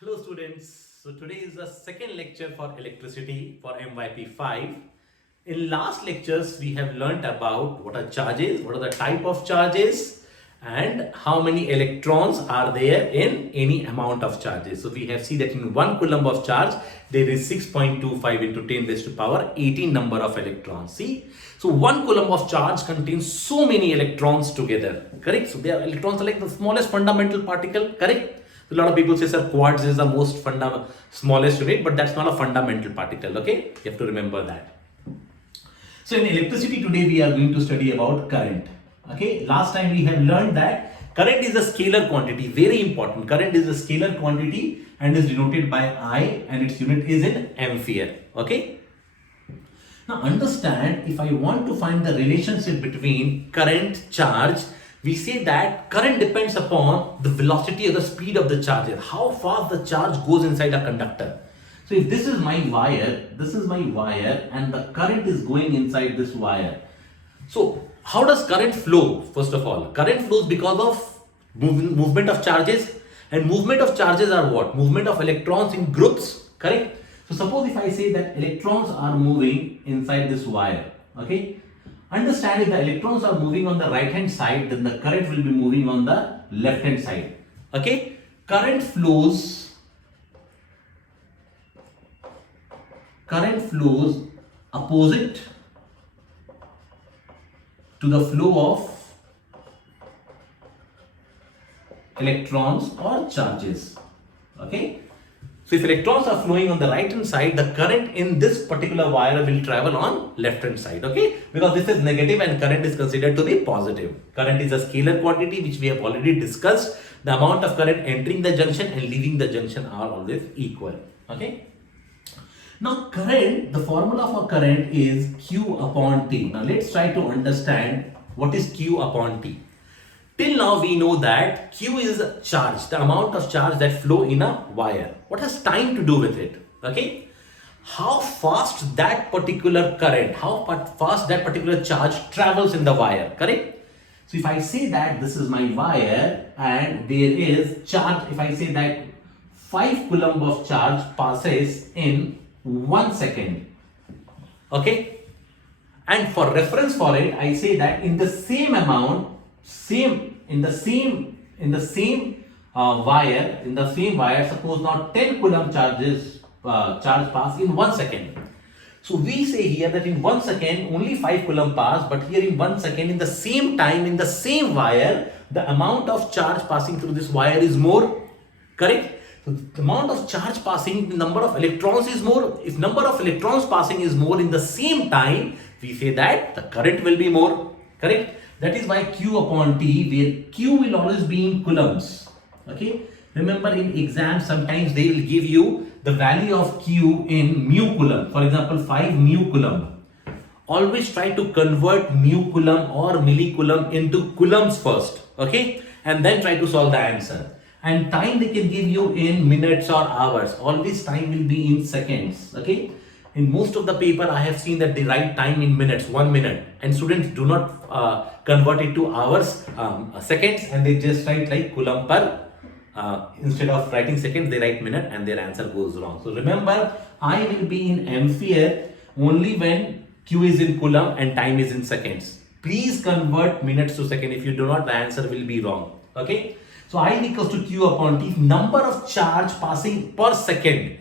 Hello students, so today is the second lecture for electricity for MYP5. In last lectures we have learnt about what are charges, what are the type of charges and how many electrons are there in any amount of charges. So we have seen that in 1 coulomb of charge there is 6.25 into 10 raised to power 18 number of electrons. See, so 1 coulomb of charge contains so many electrons together, correct? So their electrons are like the smallest fundamental particle, correct? A lot of people say, sir, quartz is the most smallest unit, but that's not a fundamental particle. Okay, you have to remember that. So in electricity today we are going to study about current. Okay, last time we have learned that current is a scalar quantity, very important. Current is a scalar quantity and is denoted by I, and its unit is in ampere. Okay. Now understand, if I want to find the relationship between current, charge, we say that current depends upon the velocity or the speed of the charge, how fast the charge goes inside a conductor. So if this is my wire and the current is going inside this wire. So how does current flow? First of all, current flows because of movement of charges, and movement of charges are what? Movement of electrons in groups, correct? So suppose if I say that electrons are moving inside this wire, okay? Understand, if the electrons are moving on the right hand side, then the current will be moving on the left hand side. Okay? Current flows opposite to the flow of electrons or charges. Okay? So if electrons are flowing on the right hand side, the current in this particular wire will travel on left hand side, okay? Because this is negative and current is considered to be positive. Current is a scalar quantity which we have already discussed. The amount of current entering the junction and leaving the junction are always equal, okay? Now current, the formula for current is Q upon T. Now let's try to understand what is Q upon T. Till now we know that Q is charge, the amount of charge that flow in a wire. What has time to do with it? Okay. How fast that particular current, how fast that particular charge travels in the wire, correct? So if I say that this is my wire and there is charge, if I say that 5 coulomb of charge passes in 1 second, okay? And for reference for it, I say that in the same amount, in the same wire, suppose now 10 coulomb charge pass in 1 second. So we say here that in 1 second only 5 coulomb pass, but here in 1 second in the same time in the same wire, the amount of charge passing through this wire is more, correct? So the amount of charge passing, the number of electrons is more. If number of electrons passing is more in the same time, we say that the current will be more, correct? That is why Q upon T, where Q will always be in coulombs. Okay. Remember in exams, sometimes they will give you the value of Q in mu coulomb. For example, 5 mu coulomb. Always try to convert mu coulomb or millicoulomb into coulombs first. Okay. And then try to solve the answer. And time they can give you in minutes or hours. Always time will be in seconds. Okay. In most of the paper, I have seen that they write time in minutes, 1 minute, and students do not convert it to hours, seconds, and they just write like coulomb per. Instead of writing seconds, they write minute, and their answer goes wrong. So remember, I will be in ampere only when Q is in coulomb and time is in seconds. Please convert minutes to second. If you do not, the answer will be wrong. Okay. So I equals to Q upon T, number of charge passing per second.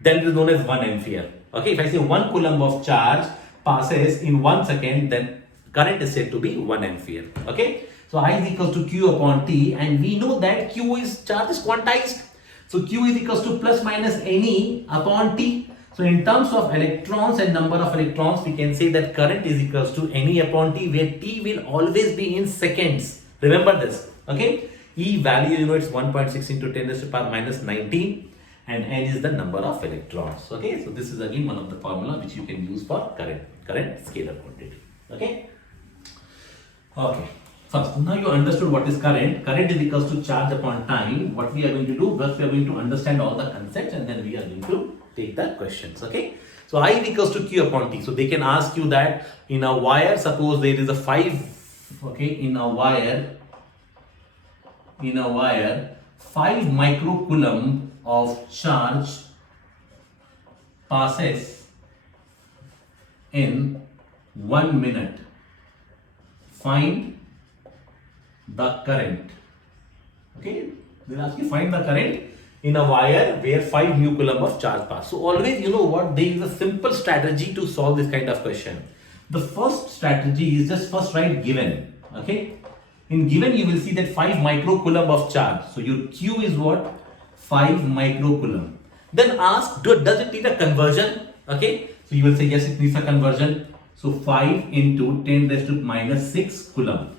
Then it is known as 1 ampere. Okay, if I say 1 coulomb of charge passes in 1 second, then current is said to be 1 ampere. Okay, so I is equals to Q upon T, and we know that charge is quantized. So Q is equals to plus minus Ne upon T. So in terms of electrons and number of electrons, we can say that current is equals to Ne upon T, where T will always be in seconds. Remember this. Okay, E value, it's 1.6 into 10 raised to power minus 19. And N is the number of electrons. Okay, so this is again one of the formula which you can use for current scalar quantity. Okay. Okay. First, now you understood what is current. Current is equals to charge upon time. What we are going to do, first we are going to understand all the concepts, and then we are going to take the questions. Okay. So I is equals to Q upon T. So they can ask you that in a wire, suppose there is a 5. Okay, in a wire 5 microcoulomb of charge passes in 1 minute. Find the current. Okay, they'll ask you find the current in a wire where 5 new coulomb of charge pass. So always, you know what, there is a simple strategy to solve this kind of question. The first strategy is just first write given. Okay, in given you will see that 5 microcoulomb of charge. So your Q is what? 5 microcoulomb. Then ask, does it need a conversion? Okay, so you will say yes, it needs a conversion. So 5 into 10 raised to minus 6 coulomb.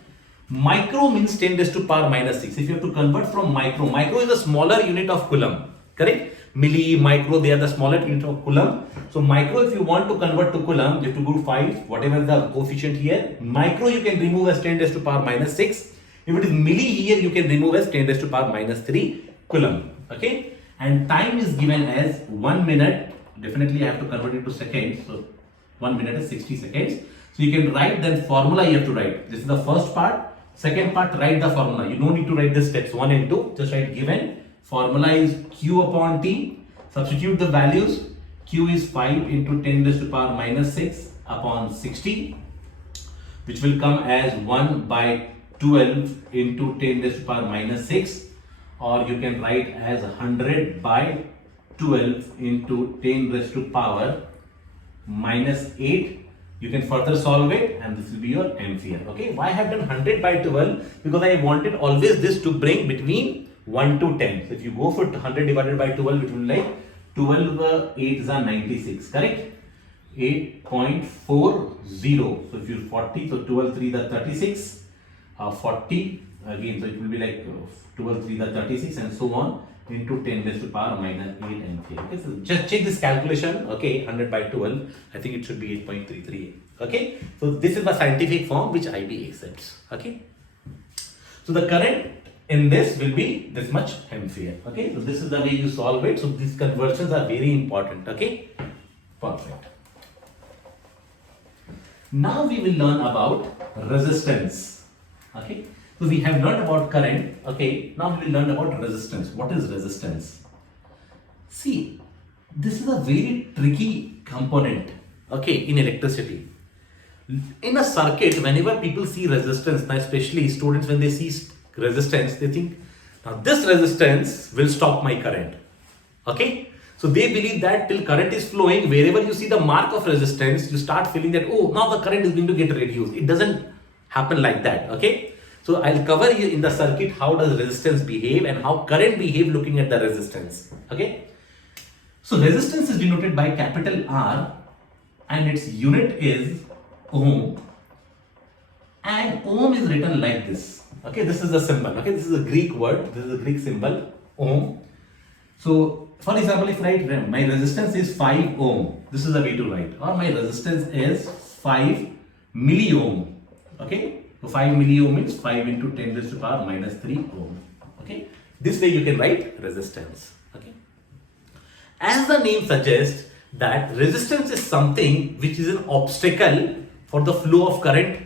Micro means 10 raised to power minus 6. If you have to convert from micro, micro is a smaller unit of coulomb, correct? Milli, micro, they are the smaller unit of coulomb. So micro, if you want to convert to coulomb, you have to go to 5, whatever the coefficient here. Micro you can remove as 10 raised to power minus 6. If it is milli here, you can remove as 10 raised to power minus 3 coulomb. Okay? And time is given as 1 minute. Definitely I have to convert it to seconds. So 1 minute is 60 seconds. So you can write, then formula you have to write. This is the first part. Second part, write the formula. You don't need to write the steps 1 and 2. Just write given. Formula is Q upon T. Substitute the values. Q is 5 into 10 raised to power minus 6 upon 60, which will come as 1 by 12 into 10 raised to power minus 6, or you can write as 100 by 12 into 10 raised to power minus 8. You can further solve it and this will be your answer. Okay, why I have done 100 by 12? Because I wanted always this to bring between 1 to 10. So if you go for 100 divided by 12, it will be like 12 8s are 96, correct? 8.40. So if you 40, so 12 3 the 36, 40 again, so it will be like 12 3 the 36 and so on into 10 raised to power minus 8 ampere. Okay, so just check this calculation. Okay, 100 by 12, I think it should be 8.33. Okay, so this is the scientific form which IB accepts. Okay, so the current in this will be this much ampere. Okay, so this is the way you solve it. So these conversions are very important. Okay, perfect. Now we will learn about resistance. Okay, so we have learned about current. Okay, now we will learn about resistance. What is resistance? See, this is a very tricky component. Okay, in electricity. In a circuit, whenever people see resistance, now especially students, when they see resistance, they think, now this resistance will stop my current. Okay, so they believe that till current is flowing, wherever you see the mark of resistance, you start feeling that, oh, now the current is going to get reduced. It doesn't happen like that. Okay, so I'll cover here in the circuit how does resistance behave and how current behave looking at the resistance. Okay, so resistance is denoted by capital R and its unit is ohm, and ohm is written like this. Okay, this is the symbol. Okay, this is a Greek word. This is a Greek symbol, ohm. So, for example, if I write my resistance is 5 ohm, this is the way to write. Or my resistance is 5 milliohm. Okay, so 5 milliohm means 5 into 10 raised to power minus 3 ohm. Okay, this way you can write resistance. Okay, as the name suggests, that resistance is something which is an obstacle for the flow of current.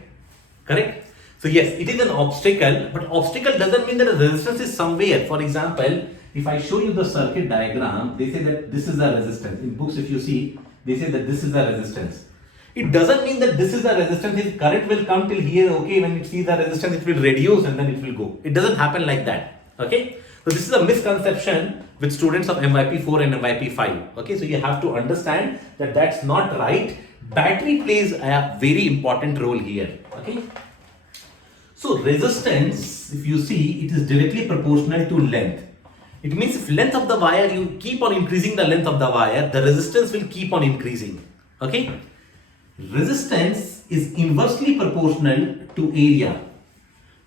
Correct? So yes, it is an obstacle, but obstacle doesn't mean that the resistance is somewhere. For example, if I show you the circuit diagram, they say that this is the resistance. In books, if you see, they say that this is the resistance. It doesn't mean that this is the resistance. If current will come till here, okay, when it sees the resistance, it will reduce and then it will go. It doesn't happen like that. Okay? So this is a misconception with students of MYP 4 and MYP 5. Okay, so you have to understand that that's not right. Battery plays a very important role here. Okay. So resistance, if you see, it is directly proportional to length. It means if length of the wire, you keep on increasing the length of the wire, the resistance will keep on increasing. Okay. Resistance is inversely proportional to area.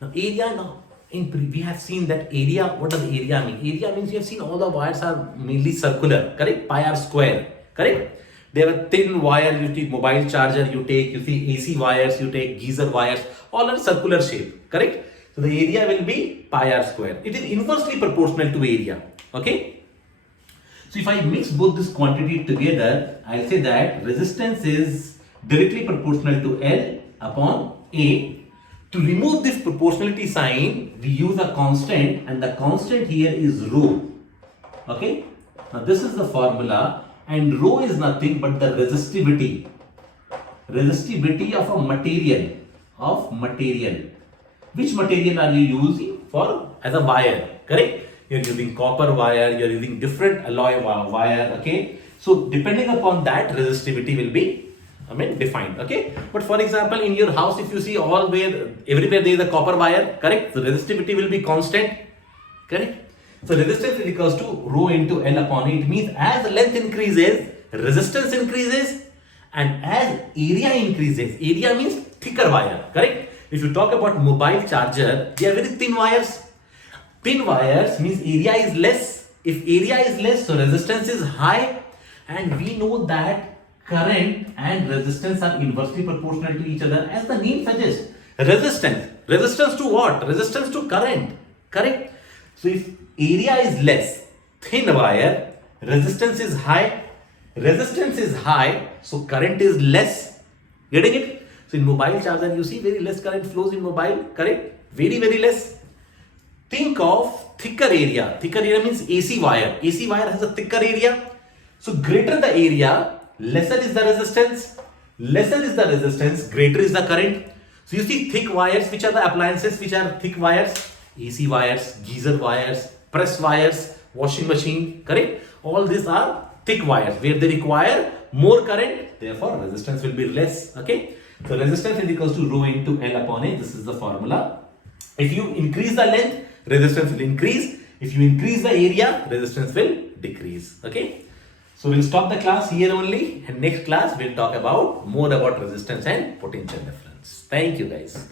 Now area, we have seen that area. What does area mean? Area means you have seen all the wires are mainly circular, correct? Pi r square, correct? There are thin wire, you take mobile charger, you see AC wires, you take geyser wires, all are circular shape, correct? So the area will be pi r square. It is inversely proportional to area, okay? So if I mix both this quantity together, I'll say that resistance is directly proportional to L upon A, To remove this proportionality sign, we use a constant, and the constant here is rho. Okay? Now this is the formula, and rho is nothing but the resistivity. Resistivity of a material. Which material are you using for as a wire? Correct? You're using copper wire, you're using different alloy wire. Okay? So depending upon that, resistivity will be defined. Okay, but for example, in your house, if you see everywhere there is a copper wire, correct? So resistivity will be constant, correct? So resistance is equals to rho into L upon E. It means as the length increases, resistance increases, and as area increases, area means thicker wire, correct? If you talk about mobile charger, they are very thin wires. Thin wires means area is less. If area is less, so resistance is high, and we know that current and resistance are inversely proportional to each other, as the name suggests. Resistance to what? Resistance to current, correct? So if area is less, thin wire, resistance is high, so current is less. Getting it? So in mobile charger, you see very less current flows in mobile, correct? Very, very less. Think of thicker area. Thicker area means AC wire. AC wire has a thicker area. So greater the area, lesser is the resistance, greater is the current. So you see thick wires, which are the appliances which are thick wires? AC wires, geyser wires, press wires, washing machine, correct? All these are thick wires where they require more current, therefore resistance will be less. Okay, so resistance is equals to rho into L upon A. This is the formula. If you increase the length, resistance will increase. If you increase the area, resistance will decrease. Okay. So we'll stop the class here only, and next class we'll talk about more about resistance and potential difference. Thank you guys.